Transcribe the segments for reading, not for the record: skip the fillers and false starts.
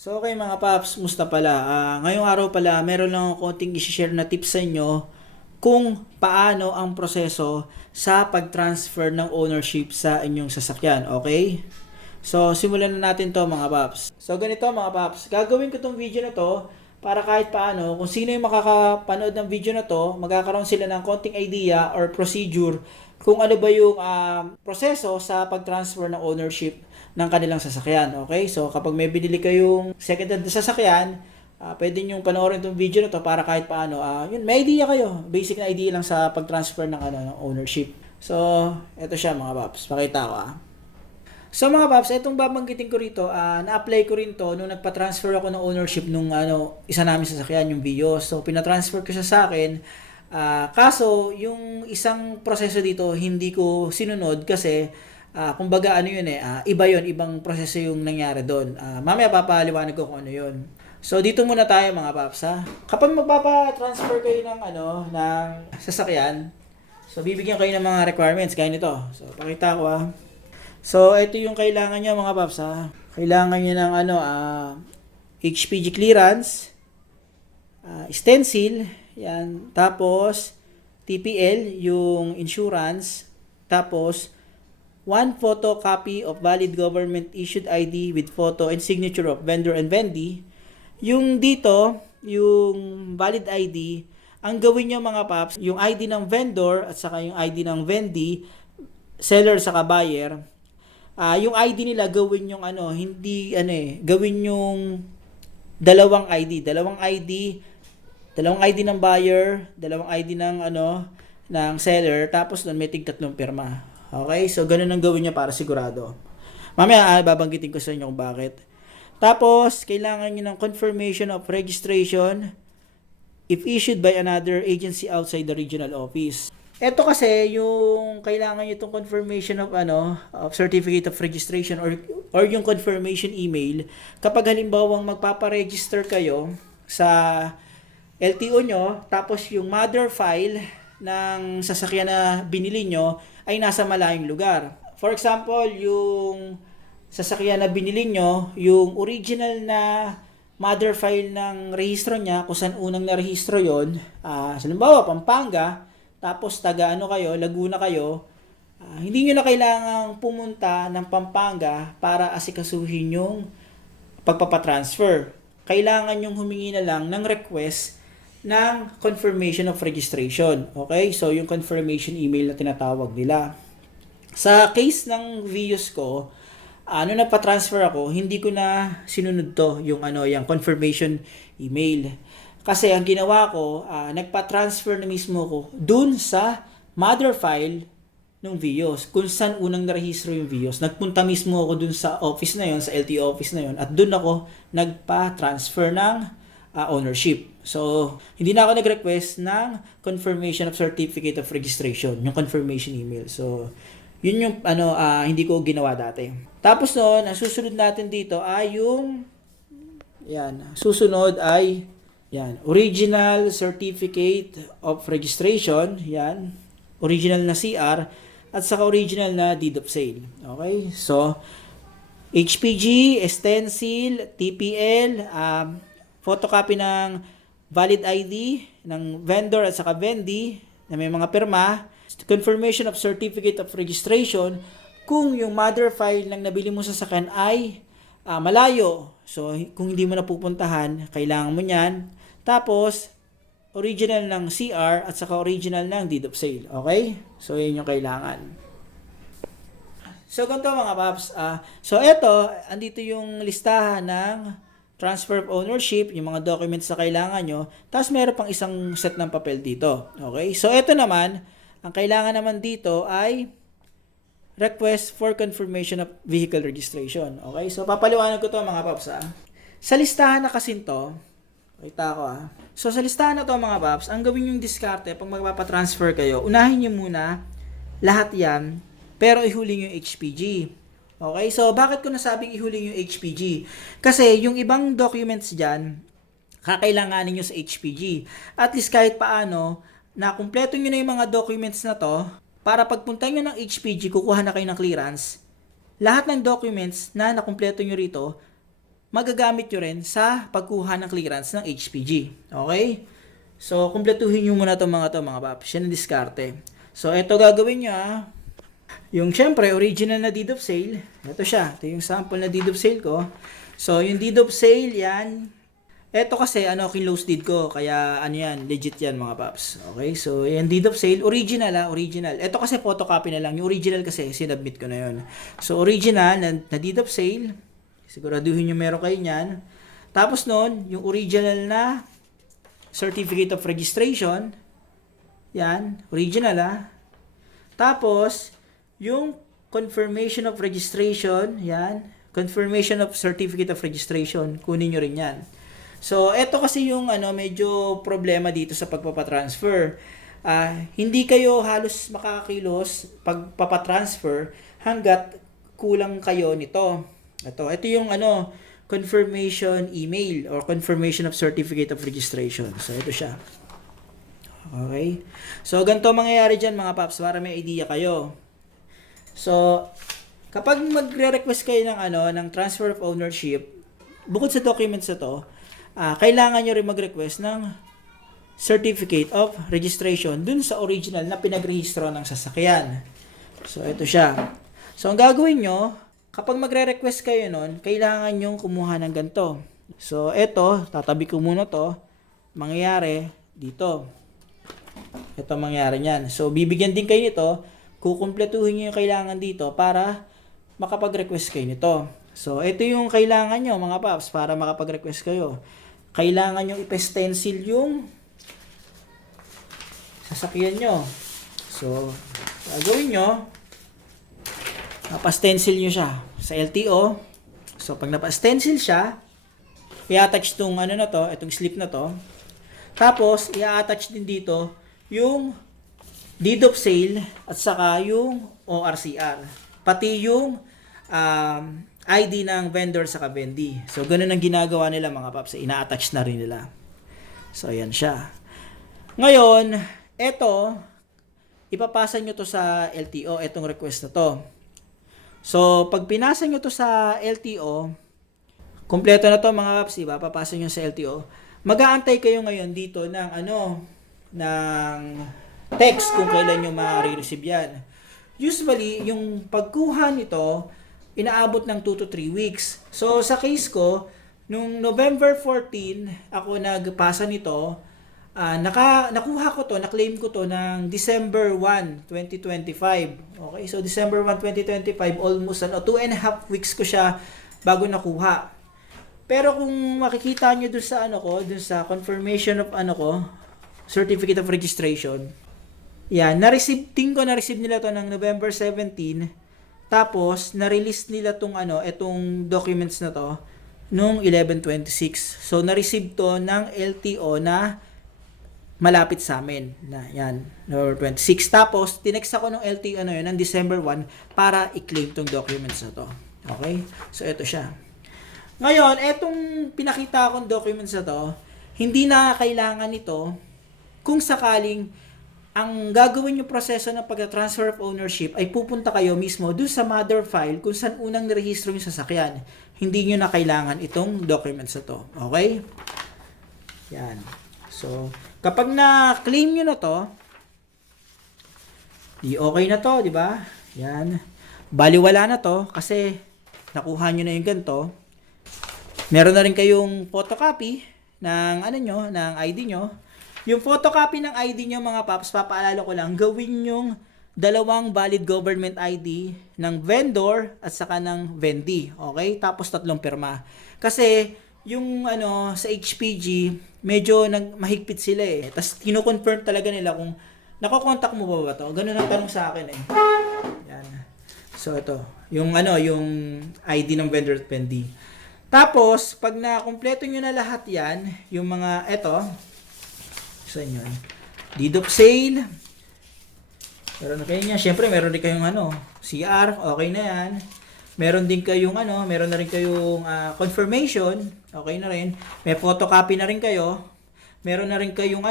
So okay mga paps, musta pala? Ngayong araw pala, meron lang akong konting i-share na tips sa inyo kung paano ang proseso sa pag-transfer ng ownership sa inyong sasakyan, okay? So simulan na natin to mga paps. So ganito mga paps, gagawin ko tong video na to para kahit paano, kung sino yung makakapanood ng video na to, magkakaroon sila ng konting idea or procedure kung ano ba yung proseso sa pag-transfer ng ownership ng kanilang sasakyan. Okay? So, kapag may binili kayong second-hand na sasakyan, pwede nyo panoorin itong video na to para kahit paano, yun, may idea kayo. Basic na idea lang sa pag-transfer ng ownership. So, eto siya mga paps. Pakita ko So mga paps, itong babanggitin ko rito, na-apply ko rin to nung nagpa-transfer ako ng ownership nung isa namin sasakyan, yung Vios. So, pina-transfer ko siya sa akin. Kaso, yung isang proseso dito, hindi ko sinunod kasi kumbaga iba yon, ibang proseso yung nangyari doon. Mamaya papaliwanag ko kung ano yon. So dito muna tayo mga paps ha. Kapag magpapa-transfer kayo ng sasakyan, so bibigyan kayo ng mga requirements gaya nito. So pakita ko So ito yung kailangan niyo mga paps ha. Kailangan niyo ng HPG clearance, stencil, yan. Tapos TPL yung insurance, tapos one photocopy of valid government issued ID with photo and signature of vendor and vendee. Yung dito, yung valid ID, ang gawin nyo mga paps, yung ID ng vendor at saka yung ID ng vendee, seller saka buyer, yung ID nila gawin yung gawin yung dalawang ID ng buyer, dalawang ID ng seller, tapos doon may tig 3 pirma. Okay? So, ganun ang gawin niya para sigurado. Mamaya, babanggitin ko sa inyo kung bakit. Tapos, kailangan niyo ng confirmation of registration if issued by another agency outside the regional office. Ito kasi, yung kailangan niyo itong confirmation of certificate of registration or yung confirmation email kapag halimbawang magpaparegister kayo sa LTO nyo, tapos yung mother file ng sasakyan na binili nyo ay nasa malayong lugar. For example, yung sasakyan na binili nyo, yung original na mother file ng rehistro niya, kung saan unang narehistro yon, halimbawa Pampanga, tapos Laguna kayo, hindi nyo na kailangang pumunta ng Pampanga para asikasuhin yung pagpapatransfer. Kailangan yung humingi na lang ng request ng confirmation of registration. Okay? So, yung confirmation email na tinatawag nila. Sa case ng Vios ko, nung nagpa-transfer ako, hindi ko na sinunod to, yung confirmation email. Kasi ang ginawa ko, nagpa-transfer na mismo ko dun sa mother file ng Vios, kung saan unang narehistro yung Vios. Nagpunta mismo ako dun sa office na yon, sa LTO office na yon, at dun ako nagpa-transfer ng ownership. So, hindi na ako nag-request ng confirmation of certificate of registration, yung confirmation email. So, yun yung hindi ko ginawa dati. Tapos noon, ang susunod natin dito ay original certificate of registration, yan, original na CR, at saka original na deed of sale. Okay? So, HPG, stencil, TPL, photocopy ng valid ID ng vendor at saka vendee na may mga pirma, confirmation of certificate of registration kung yung mother file ng nabili mo sa sasakyan ay malayo. So, kung hindi mo napupuntahan, kailangan mo niyan. Tapos, original ng CR at saka original ng deed of sale. Okay? So, yun yung kailangan. So, ganito mga paps. So, eto, andito yung listahan ng transfer of ownership, yung mga documents na kailangan nyo, tapos meron pang isang set ng papel dito. Okay? So, ito naman, ang kailangan naman dito ay request for confirmation of vehicle registration. Okay? So, papaliwanag ko to mga paps Sa listahan na kasi to, kita ko So, sa listahan na to mga paps, ang gawin yung diskarte pag magpapatransfer kayo, unahin nyo muna lahat yan, pero ihuling yung HPG. Okay, so bakit ko nasabing ihuling yung HPG? Kasi yung ibang documents dyan, kakailanganin nyo sa HPG. At least kahit paano, na kumpleto nyo na yung mga documents na to, para pagpunta nyo ng HPG, kukuha na kayo ng clearance. Lahat ng documents na nakumpleto nyo rito, magagamit nyo rin sa pagkuha ng clearance ng HPG. Okay? So, kumpletuhin nyo muna itong mga paps. Yan ang diskarte. So, ito gagawin nyo Yung syempre, original na deed of sale. Ito siya. Ito yung sample na deed of sale ko. So, yung deed of sale, yan. Ito kasi, kinlose deed ko. Kaya, yan, legit yan mga paps. Okay? So, yung deed of sale, original original. Ito kasi photocopy na lang. Yung original kasi, sinubmit ko na yun. So, original na deed of sale. Siguraduhin nyo meron kayo nyan. Tapos nun, yung original na certificate of registration. Yan, original Tapos, yung confirmation of registration, yan, confirmation of certificate of registration, kunin nyo rin yan. So, eto kasi yung medyo problema dito sa pagpapatransfer. Hindi kayo halos makakakilos pagpapatransfer hanggat kulang kayo nito. Ito yung confirmation email or confirmation of certificate of registration. So, ito siya. Okay? So, ganito mangyayari dyan mga paps para may idea kayo. So, kapag magre-request kayo ng transfer of ownership, bukod sa documents na to, kailangan nyo rin mag-request ng certificate of registration dun sa original na pinagrehistro ng sasakyan. So, ito siya. So, ang gagawin nyo, kapag magre-request kayo nun, kailangan nyo kumuha ng ganito. So, ito, tatabi ko muna to, mangyayari dito. Ito mangyayari niyan. So, bibigyan din kayo nito, kukumpletuhin nyo yung kailangan dito para makapag-request kayo nito. So, ito yung kailangan nyo mga paps para makapag-request kayo. Kailangan nyo ipa-stencil yung sasakyan nyo. So, gagawin nyo, napa-stencil nyo siya sa LTO. So, pag napa-stencil siya, i-attach itong itong slip na to. Tapos, i-attach din dito yung deed of sale at saka yung ORCR. Pati yung ID ng vendor sa vendee. So, ganun ang ginagawa nila mga paps. Ina-attach na rin nila. So, ayan siya. Ngayon, eto, ipapasa nyo to sa LTO, etong request na to. So, pag pinasa nyo to sa LTO, kompleto na to mga paps, diba? Papasa nyo sa LTO. Mag-aantay kayo ngayon dito ng ng text kung kailan nyo ma-receive yan. Usually, yung pagkuha nito, inaabot ng 2 to 3 weeks. So, sa case ko, nung November 14, ako nagpasa nito, nakuha ko to, na-claim ko to ng December 1, 2025. Okay, so December 1, 2025, almost 2.5 weeks ko siya bago nakuha. Pero kung makikita nyo dun sa dun sa confirmation of certificate of registration, yan, na-receive nila to ng November 17, tapos na-release nila itong documents na to nung 11/26. So na-receive to ng LTO na malapit sa amin. Yan, November 26. Tapos tinext ako ng LTO ng December 1 para i-claim tong documents na to. Okay? So ito siya. Ngayon, etong pinakita akong documents na to, hindi na kailangan ito kung sakaling ang gagawin yung proseso ng pag-transfer of ownership ay pupunta kayo mismo doon sa mother file kung saan unang nirehistro yung sasakyan. Hindi nyo na kailangan itong documents na to. Okay? Yan. So, kapag na-claim nyo na to, okay na to, di ba? Yan. Baliwala na to kasi nakuha nyo na yung ganito. Meron na rin kayong photocopy ng ng ID nyo. Yung photocopy ng ID nyo mga paps, papaalala ko lang, gawin yung dalawang valid government ID ng vendor at saka ng vendee. Okay? Tapos 3 pirma. Kasi yung sa HPG, medyo mahigpit sila eh. Tapos kino-confirm talaga nila kung nakokontak mo ba to? Ganun ang tanong sa akin eh. Yan. So ito, yung yung ID ng vendor at vendee. Tapos, pag na-kumpleto nyo na lahat yan, yung mga, sa inyo, deed of sale, meron na kayo niya. Siyempre, meron din kayong CR, okay na yan. Meron din kayong meron na rin kayong confirmation, okay na rin. May photocopy na rin kayo. Meron na rin kayong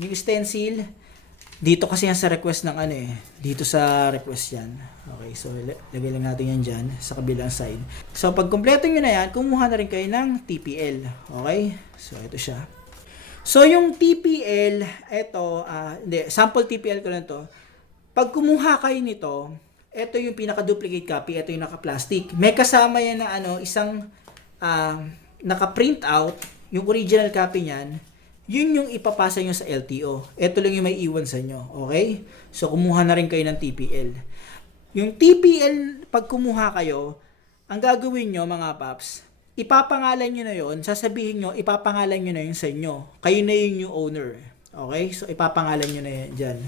yung stencil. Dito kasi yan sa request ng ano eh. Dito sa request yan. Okay, so lagay lang natin yan dyan sa kabilang side. So pag kumpleto nyo na yan, kumuha na rin kayo ng TPL. Okay? So ito siya. So yung TPL, ito, hindi, sample TPL ko lang to. Pag kumuha kayo nito, ito yung pinaka-duplicate copy, ito yung naka-plastic. May kasama yan na isang naka-print out, yung original copy niyan. Yun yung ipapasa nyo sa LTO. Ito lang yung may iwan sa inyo. Okay? So, kumuha na rin kayo ng TPL. Yung TPL, pag kumuha kayo, ang gagawin nyo, mga paps, ipapangalan nyo na yun, sasabihin nyo, ipapangalan nyo na yun sa inyo. Kayo na yun yung owner. Okay? So, ipapangalan nyo na yan dyan.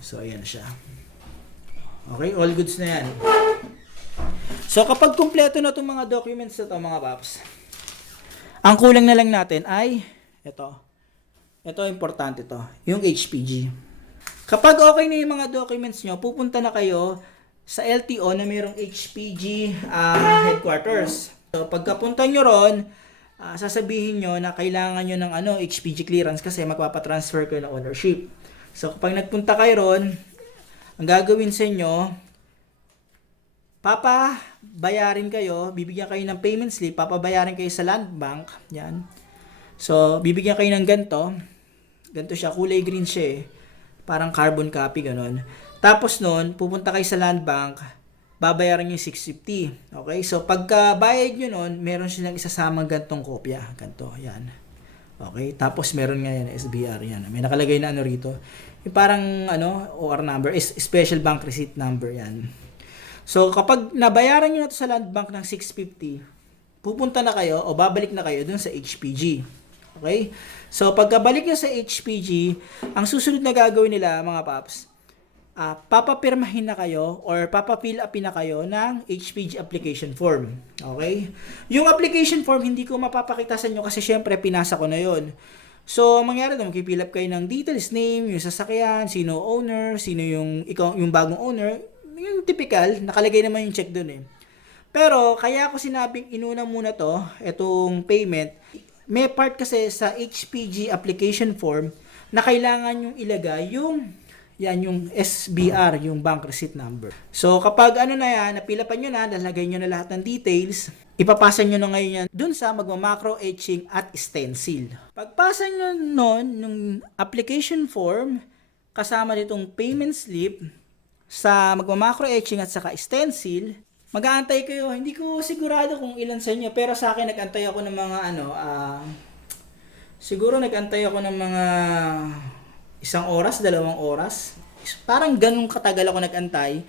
So, ayan siya. Okay? All goods na yan. So, kapag kumpleto na itong mga documents na ito, mga paps, ang kulang na lang natin ay ito. Ito, importante to. Yung HPG. Kapag okay na yung mga documents nyo, pupunta na kayo sa LTO na mayroong HPG headquarters. So, pagkapunta nyo ron, sasabihin nyo na kailangan nyo ng HPG clearance kasi magpapatransfer kayo ng ownership. So, kapag nagpunta kayo ron, ang gagawin sa inyo, bayarin kayo, bibigyan kayo ng payment slip, papabayarin kayo sa land bank, yan. So, bibigyan kayo ng ganito siya, kulay green siya eh, parang carbon copy, ganun. Tapos nun, pupunta kayo sa land bank, babayaran nyo yung 650, okay? So, pagka bayad nyo nun, meron silang isasamang gantong kopya, ganito, yan. Okay, tapos meron nga yan, SBR, yan. May nakalagay na rito, yung parang OR number, is special bank receipt number, yan. So, kapag nabayaran nyo na ito sa land bank ng 650, pupunta na kayo o babalik na kayo dun sa HPG. Okay? So, pagkabalik nyo sa HPG, ang susunod na gagawin nila, mga paps, papapirmahin na kayo or papafill upin na kayo ng HPG application form. Okay? Yung application form, hindi ko mapapakita sa inyo kasi syempre, pinasa ko na yon. So, mangyari doon, mag-fill up kayo ng details, name, yung sasakyan, sino owner, sino yung bagong owner, yung typical, nakalagay naman yung check doon eh. Pero, kaya ako sinabing inuna muna to, itong payment, may part kasi sa HPG application form na kailangan yung ilagay yung SBR, yung bank receipt number. So, kapag na yan, napilapan nyo na, nalagay nyo na lahat ng details, ipapasa nyo na ngayon yan dun sa magmamacro etching at stencil. Pagpasa nyo nun, yung application form, kasama nitong payment slip, sa magmamacro etching at saka stencil, mag-aantay kayo. Hindi ko sigurado kung ilan sa inyo, pero sa akin nag-antay ako ng mga siguro nag-antay ako ng mga 1 oras, 2 oras. Parang ganun katagal ako nag-antay.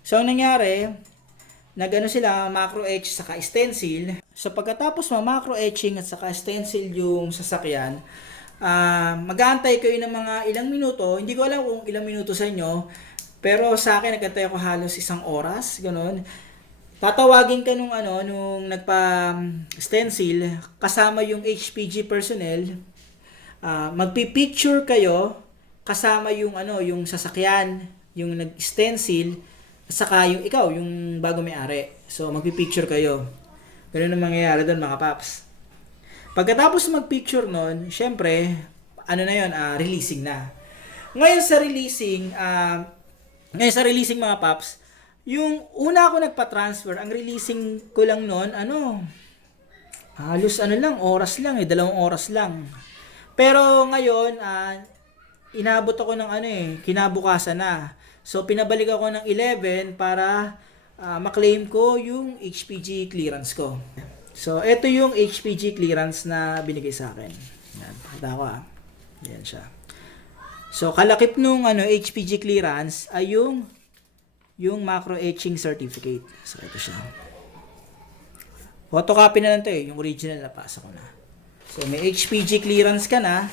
So, ang nangyari, sila, macro etch saka stencil. So, pagkatapos macro etching at saka stencil yung sasakyan, mag-aantay kayo ng mga ilang minuto. Hindi ko alam kung ilang minuto sa inyo, pero sa akin, nagkantay ako halos 1 oras, ganun. Tatawagin ka nung nagpa-stencil, kasama yung HPG personnel, magpipicture kayo, kasama yung sasakyan, yung nag-stencil, saka yung ikaw, yung bago may-ari. So, magpipicture kayo. Ganun ang mangyayari doon, mga paps. Pagkatapos mag-picture nun, syempre, releasing na. Ngayon sa releasing mga paps, yung una ako nagpa-transfer, ang releasing ko lang noon, halos oras lang 2 oras lang. Pero ngayon, inabot ako ng kinabukasan na. So, pinabalik ako ng 11 para maklaim ko yung HPG clearance ko. So, ito yung HPG clearance na binigay sa akin. Yan, pakita ko Yan siya. So, kalakip nung HPG clearance ay yung macro etching certificate. So, ito siya. Photocopy na lang ito yung original na pasa ko na. So, may HPG clearance ka na,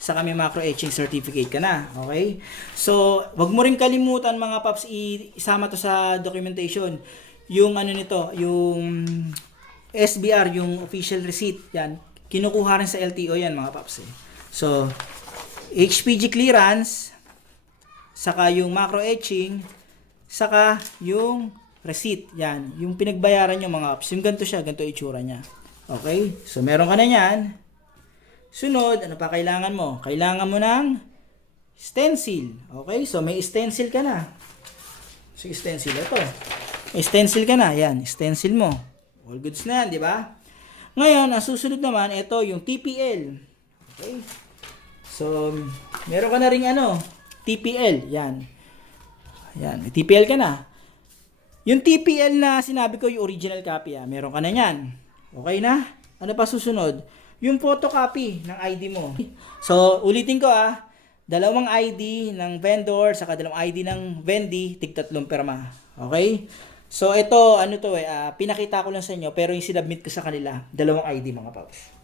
saka may macro etching certificate ka na. Okay? So, wag mo rin kalimutan mga paps, isama to sa documentation. Yung nito, yung SBR, yung official receipt, yan. Kinukuha rin sa LTO yan mga paps eh. So, HPG clearance, saka yung macro etching, saka yung receipt, yan. Yung pinagbayaran nyo mga apps, yung ganito siya, ganito itsura niya. Okay? So, meron ka na yan. Sunod, ano pa kailangan mo? Kailangan mo ng stencil. Okay, so may stencil ka na. So, stencil ito. May stencil ka na. Yan, stencil mo. All goods na yan, di ba? Ngayon, ang susunod naman, ito yung TPL. Okay. So, meron ka na rin TPL. Yan. Yan, may TPL ka na. Yung TPL na sinabi ko, yung original copy, meron ka na yan. Okay na? Ano pa susunod? Yung photocopy ng ID mo. So, ulitin ko dalawang ID ng vendor, saka dalawang ID ng vendee, tig 3 pirma. Okay? So, ito, pinakita ko lang sa inyo, pero yung sinubmit ko sa kanila, dalawang ID mga paps.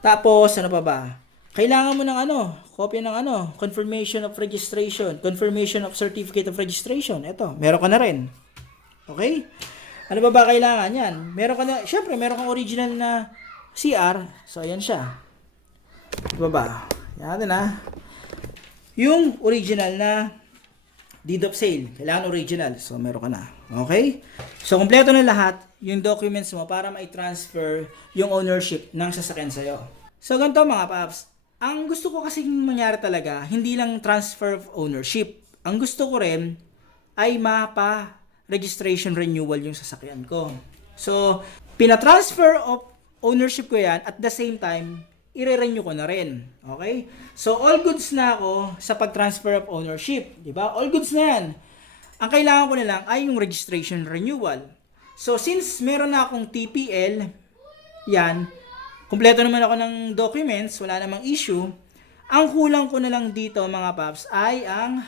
Tapos, ano pa ba? Kailangan mo ng kopya ng confirmation of registration, confirmation of certificate of registration. Ito, meron ka na rin. Okay? Ano ba kailangan yan? Meron ka na, syempre, meron kang original na CR. So, ayan siya. Ano ba? Yan na. Yung original na deed of sale. Kailangan original. So, meron ka na. Okay? So, kompleto na lahat yung documents mo para ma-transfer yung ownership ng sasakyan sa'yo. So, ganito mga paps. Ang gusto ko kasing mangyari talaga, hindi lang transfer of ownership. Ang gusto ko rin ay registration renewal yung sasakyan ko. So, pina-transfer of ownership ko yan at the same time, i-renew ko na rin. Okay? So, all goods na ako sa pag-transfer of ownership. Diba? All goods na yan. Ang kailangan ko na lang ay yung registration renewal. So, since meron na akong TPL, yan, kumpleto naman ako ng documents, wala namang issue, ang kulang ko na lang dito mga paps ay ang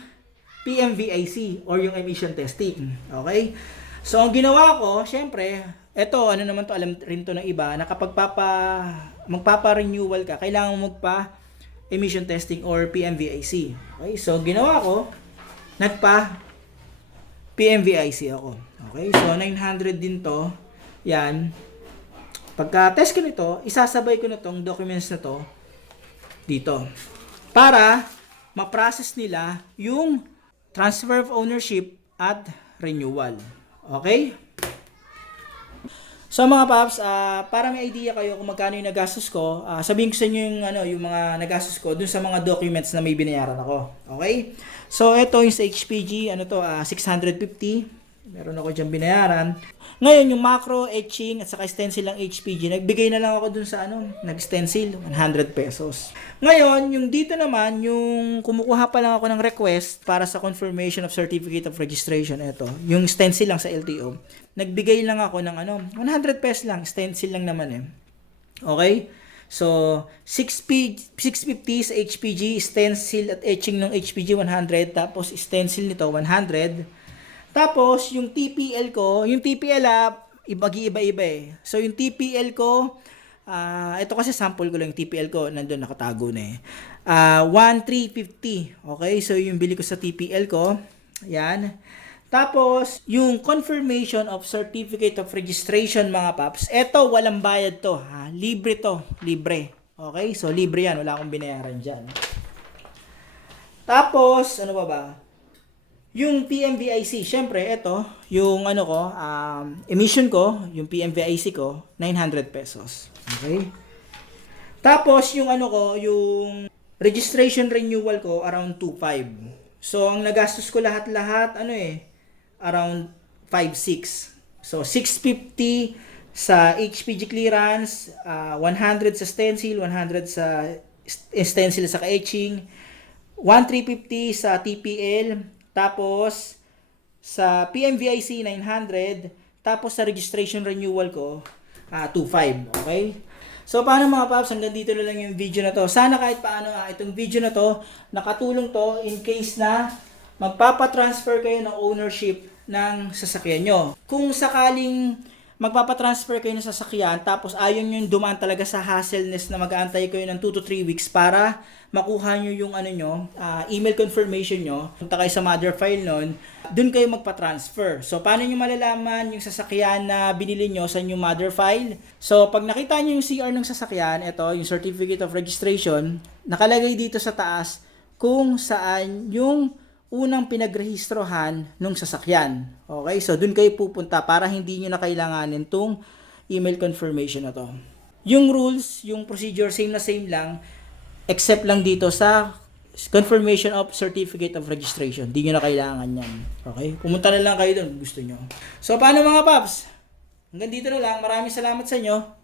PMVIC or yung emission testing. Okay? So, ang ginawa ko, syempre, eto, naman to, alam rin to ng iba, na kapag magpapa-renewal ka, kailangan mo emission testing or PMVIC. Okay? So, ginawa ko, PMVIC ako. Okay? So, 900 din to. Yan. Pagka-test ko nito, isasabay ko na tong documents na to dito. Para ma-process nila yung transfer of ownership at renewal. Okay? So mga paps, para may idea kayo kung magkano yung nagastos ko, sabihin ko sa inyo yung mga nagastos ko dun sa mga documents na may binayaran ako. Okay? So ito yung sa HPG, 650. Meron ako dyan binayaran. Ngayon, yung macro, etching, at saka stencil ng HPG, nagbigay na lang ako dun sa nag-stencil, 100 pesos. Ngayon, yung dito naman, yung kumukuha pa lang ako ng request para sa confirmation of certificate of registration, ito, yung stencil lang sa LTO, nagbigay lang ako ng 100 pesos lang, stencil lang naman Okay? So, 650 sa HPG, stencil at etching ng HPG 100, tapos stencil nito 100. Tapos, yung TPL ko, iba-iba. So, yung TPL ko, ito kasi sample ko lang yung TPL ko, nandun nakatago na 1,350. Okay, so yung bili ko sa TPL ko, yan. Tapos, yung confirmation of certificate of registration mga paps, ito walang bayad to, libre to, libre. Okay, so libre yan, wala akong binayaran dyan. Tapos, ano ba? Yung PMVIC, syempre, ito, yung emission ko, yung PMVIC ko, 900 pesos. Okay? Tapos, yung yung registration renewal ko, around 2,500. So, ang nagastos ko lahat-lahat, around 5,600. So, 650 sa HPG clearance, 100 sa stencil, 100 sa stencil sa etching, 1,350 sa TPL, tapos, sa PMVIC, 900. Tapos, sa registration renewal ko, 2,500. Okay? So, paano mga paps? Hanggang dito na lang yung video na to. Sana kahit paano, itong video na to, nakatulong to in case na magpapatransfer kayo ng ownership ng sasakyan nyo. Kung sakaling magpapatransfer kayo ng sasakyan, tapos ayaw nyo dumaan talaga sa hassleness na mag-aantay kayo ng 2 to 3 weeks para makuha nyo yung email confirmation nyo, punta kayo sa mother file nun, dun kayo magpa-transfer. So, paano nyo malalaman yung sasakyan na binili nyo sa inyong mother file? So, pag nakita nyo yung CR ng sasakyan, ito, yung Certificate of Registration, nakalagay dito sa taas kung saan yung unang pinagrehistrohan nung sasakyan. Okay? So, dun kayo pupunta para hindi nyo na kailanganin tong email confirmation na to. Yung rules, yung procedure, same na same lang, except lang dito sa confirmation of certificate of registration. Di nyo na kailangan yan. Okay? Pumunta na lang kayo doon kung gusto nyo. So, paano mga paps? Hanggang dito na lang. Maraming salamat sa inyo.